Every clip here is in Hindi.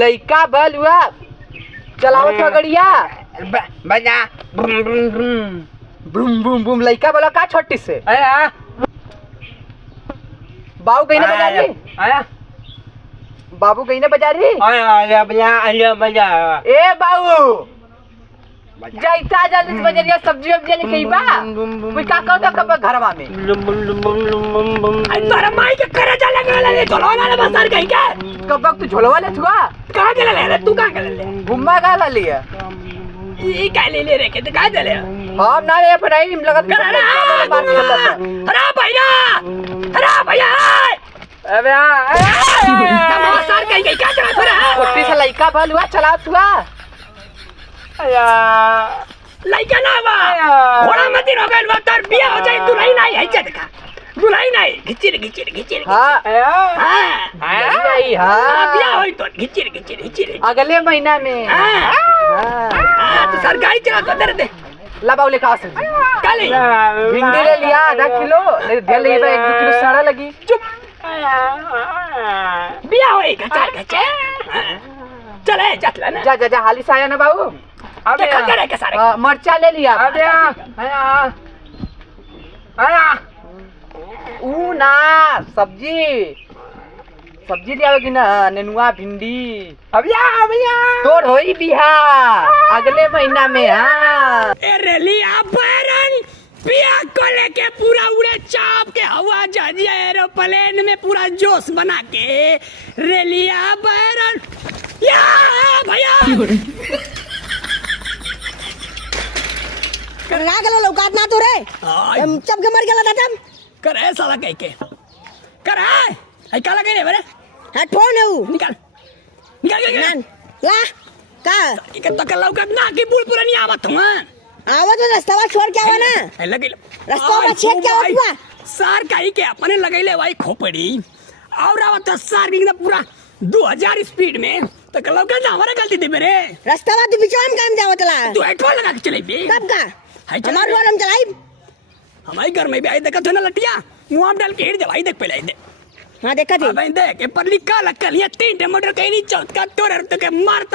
लइका बल हुआ चलावत हुआ गड़िया बजा बूम बूम बूम लइका बोला का छोटी से आया बाबू कहीं ना बजा रही आया बाबू कहीं ना बजा रही आया बजा ए बाबू जाइता जल्दी से बजरिया सब्जी वब्जी ले कहीं बा कोई का कहता कब घरवा में आई तोरा माई के करे चले गले झोलवा ले बसर कहीं के कब तक तू झोलवा ले छुआ कहां के ले तू कहां के ले घुम्मा का ला लिया ई का ले रे के का दे ले हम ना रे पढ़ाई लगत अरे भैया अबे तमाशा कहीं के क्या चला तोरा कोटी से लइका बल हुआ चला तुआ आया लइका ना बा घोड़ा मत हो गइल बा तार बियाह हो जाई दुल्हन नहीं है देखा दुल्हन नहीं घिचिर हां हां हां बियाह होई तो घिचिर अगले महीना में हां तो सरकारी चला तो दे ला बाउले का से काले भिंडी ले लिया आधा किलो ले दे ले 1-2 किलो साड़ा लगी चुप बियाह होई गचार चले जातला ना जा हाली से आया ना बाबू अबे करे के सारे मरचा ले लिया अबे आया ऊ ना सब्जी लिया होगी ना नेनुआ भिंडी अबिया तोड़ होई बिहार अगले महीना में हां ए रेलिया बैरन पिया को लेके पूरा उड़े चाप के हवा जहाज एरोप्लेन में पूरा जोश बना के रेलिया बैरन या भैया करा गेलो लौकात ना तो रे चप के मर गेला दातम करे साला कह के करे आई काला के रे बरे हेडफोन है निकाल ला का के तो के लौकात ना की बुल पूरा नहीं आवत हुआ आवत तो रास्ता छोड़ के आवा ना लगे रास्ता में छेद के आवत हुआ सार काई के अपने लगैले भाई खोपड़ी और आवत सार की पूरा 2000 स्पीड में तो के लौकात ना हमारे गलती थी मेरे रास्ता में तू बीच में काम जावत ला तू हेडफोन लगा के चले बे कब का हमार रोड हम चलाई हमारे घर में भी आई देखा तो ना लटिया मुंह में डाल के हिड़ दे भाई देख पहले दे हां देखा थी भाई देख ए पर लिखा लकल ये 3 टमाटर कहीं नहीं चौथ का तोड़ तो के मारत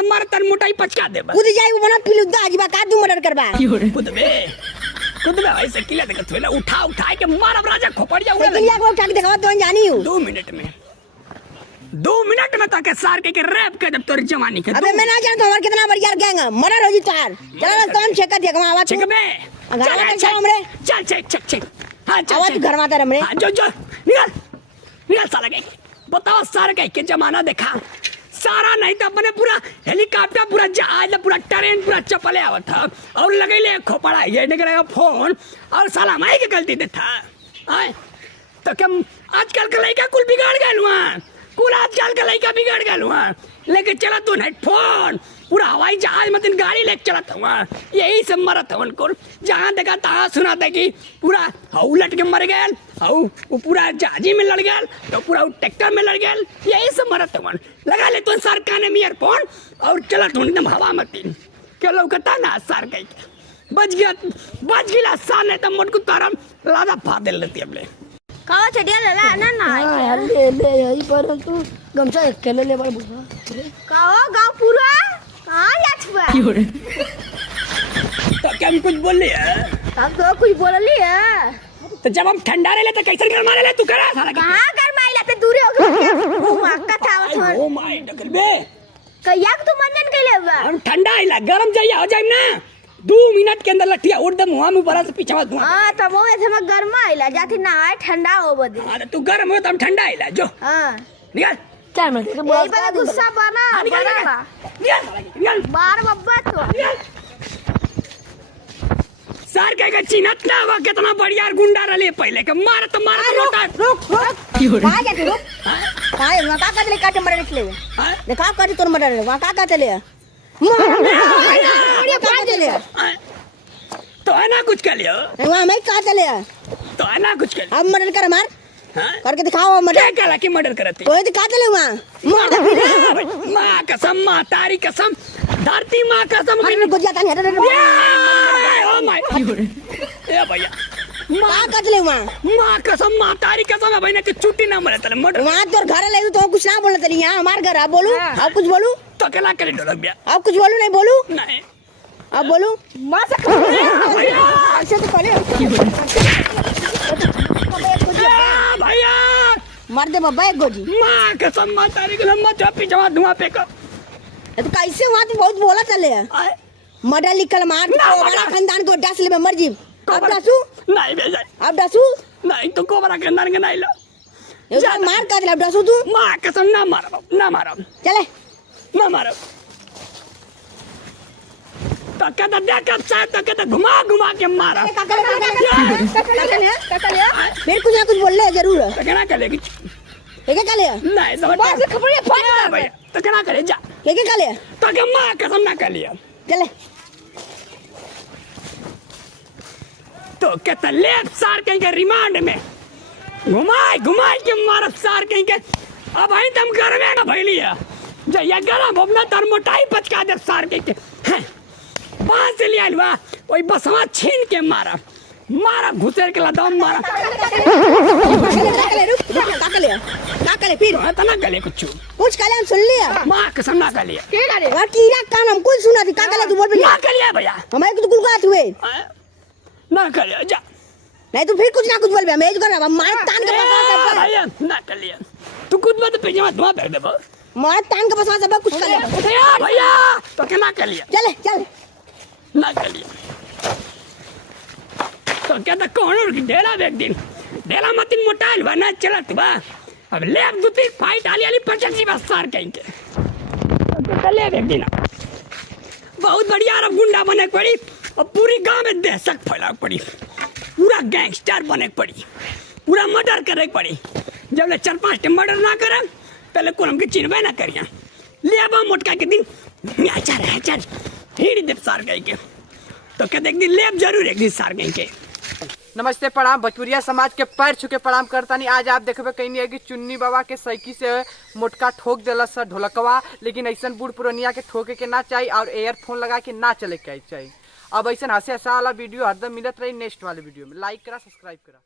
मोटाई पचका दे बस कूद जाई वो बना पिलु दाजीबा का दू मर्डर करबा कूद बे भाई से किला देखा थोड़ा उठा के मारब राजा खोपड़ जाऊंगा लेकिन या को उठा के देखा तो जानी हूं 2 मिनट में ताके सार के रैप कर जब तोरी जवानी के अबे मैं ना जानता हमार कितना बढ़िया गैंग है मर्डर हो जी तार चल रास्ता में चेक कर देख हम आवाज चेक बे चल हमरे चल चेक हां चल आवाज घर में आता हमरे हां जो निकल साला के बताओ सारे के जमाना देखा सारा नहीं तो अपने पूरा हेलीकॉप्टर पूरा जहाज पूरा ट्रेन पूरा चपले आवत था और लगैले खोपड़ा ये निकलेगा फोन और साला माई के गलती देता आए तो कम आजकल के लड़का कुल बिगाड़ गए कुल आजकल का लड़का बिगड़ गया लेके चला तू हेडफोन पूरा हवाई जहाज में तीन गाड़ी लेके चला था यही सब मरत था उनको जहाँ देखा तहाँ सुना था कि पूरा हऊ लट के मर गए हऊ वो पूरा जहाजी में लड़ गया तो पूरा ट्रैक्टर में लड़ गया यही सब मरत था लगा ले तो सर काने में ईयरफोन और चला तू एकदम हवा में तीन क्या लौकता ना सर कहीं बच गया सार नहीं तो मुझको तारा लादा फादल लेती अपने कावा चटिया ले ला ना यार ले यही पर तू गमछा अकेले ले पर बुआ कावा गांव पूरा कहां जाछबा तो क्या हम कुछ बोल लिया हम तो कुछ बोलली है तो जब हम ठंडा रहे तो कैसे घर मारे ले तू करा साला कहां कर माइला ते दूर हो गया माका थावत हो ओ माय डकर बे कहिया तू मंजन कैले बा हम ठंडा आइला गरम जाइए हो जाए ना 2 मिनट के अंदर लठिया उड़ दे मुंह में बड़ा से पीछे मत धुआं हां त वो ऐसे में गर्म आइला जाती नहाए ठंडा हो बदे हां तू गर्म हो तो हम ठंडा आइला जो हां निकल क्या मैं तेरे यही बड़ा गुस्सा बना निकल बार बब्बा तो सर कहेगा चिन्हत ना हुआ कितना बढ़िया गुंडा रहे पहले के मार तो लोटा रुक कहां जाती रुक कहां है का का काटे मरे निकले देखा काटे तोर मरे वहां का चले तो है ना कुछ कर लियो वहां मैं का चले तो है ना कुछ कर अब मर्डर कर मार करके दिखाओ मर्डर क्या कला की मर्डर करते कोई दिखा चले वहां मार दे मां कसम मां तारी कसम धरती मां कसम अरे गुजरात नहीं ओ माय ए भैया मां कर ले वहाँ माँ कसम माँ तारी कसम है भाई ने छुट्टी ना मरे तले मोटर वहाँ तोर घर ले तो कुछ ना बोलना तेरी यहाँ हमारे घर आप बोलू आप कुछ बोलू तो अकेला करे ढोलक बिया आप कुछ बोलू नहीं बोलू नहीं आप बोलू माँ से ऐसे तो पहले भैया मार दे बाबा एक गोजी माँ कसम माँ तारी कसम मत पीछे धुआं फेंको तो कैसे वहाँ तो बहुत बोला चले मर्डर लिखल मार हमारा खानदान को डस ले मर जी अब डसू नहीं भेजा अब डसू नहीं तो कोबरा के अंदर के नहीं लो मार का दिला डसू तू माँ कसम ना मारो चले ना मारो तो कहता देख तो कहता घुमा घुमा के मारा फिर कुछ ना कुछ बोल ले जरूर तो कहना करेगी क्या ले नहीं तो भैया तो कहना करे जा क्या ले तो क्या माँ कसम ना कर लिया चले तो कहता लेफ्ट सार कहीं के रिमांड में घुमाए के मारब सार कहीं के अब आई तुम घर में ना भैली है जो ये गरम भोपना तर मोटाई पचका दे सार कहीं के बांस से लिया हुआ वही बसवा छीन के मारा घुसेर के लदम मारा ले फिर इतना गले कुछ हम सुन लिया माँ कसम ना कर लिया कीड़ा कान हम कुछ सुना थी काकले तू बोल ना कर लिया भैया हमारे को तो कुल बात हुए ना कर लिया जा नहीं तो फिर कुछ ना कुछ बोल बे मैं कर मार तान के पास भैया ना कर लिया तू खुद में तो पीछे में धुआं फेंक दे बस मार तान के पास सब कुछ कर ले भैया तो क्या ना कर लिया चले चल ना कर लिया तो कहता कौन डेला एक दिन डेला मत मोटाइल बना चला तू बा अब ले अब दूसरी फाइट आली पचक जी बस सार कहीं के तो ले एक दिन बहुत बढ़िया अब गुंडा बने पड़ी और पूरी गांव में दहशत फैला पड़ी पूरा गैंगस्टर बने पड़ी पूरा मर्डर करे पड़ी जब ले 4-5 मर्डर ना करे पहले को हमके चिन्हबे ना करिया ले अब मोटका के दिन चल फिर देव सार गई के तो कहते एक दिन लेब जरूर एक दिन सार गई के नमस्ते प्रणाम भोजपुरिया समाज के पैर छुके प्रणाम करता नहीं। आज आप देखबे कहीं नहीं है कि चुन्नी बाबा के साइकिल से मोटका ठोक दिला सर ढोलकवा, लेकिन ऐसा बूढ़ पुरानिया के ठोके के ना चाहिए और एयरफोन लगा के ना चले के चाहिए। अब ऐसा हंसे हंसा वाला वीडियो हरदम मिलत रही नेक्स्ट वाले वीडियो में। लाइक करा, सब्सक्राइब करा।